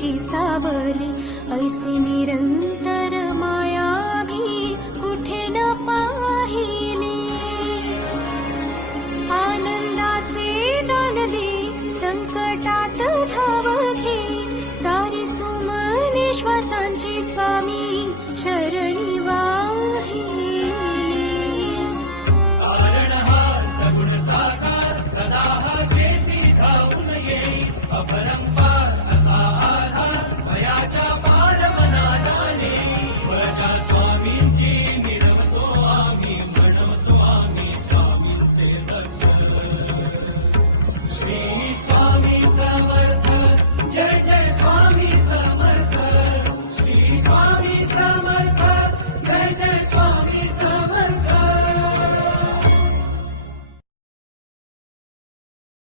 तुझी सावली, ऐसी निरंतर माया मी कुठे न पाहिली. आनंदाचे दान दे, संकटात धाव घे, सारी सुमने श्वासांची स्वामी चरणी वाहिली. सगुण साकार सदा जेसी धावून येई, अपरंपार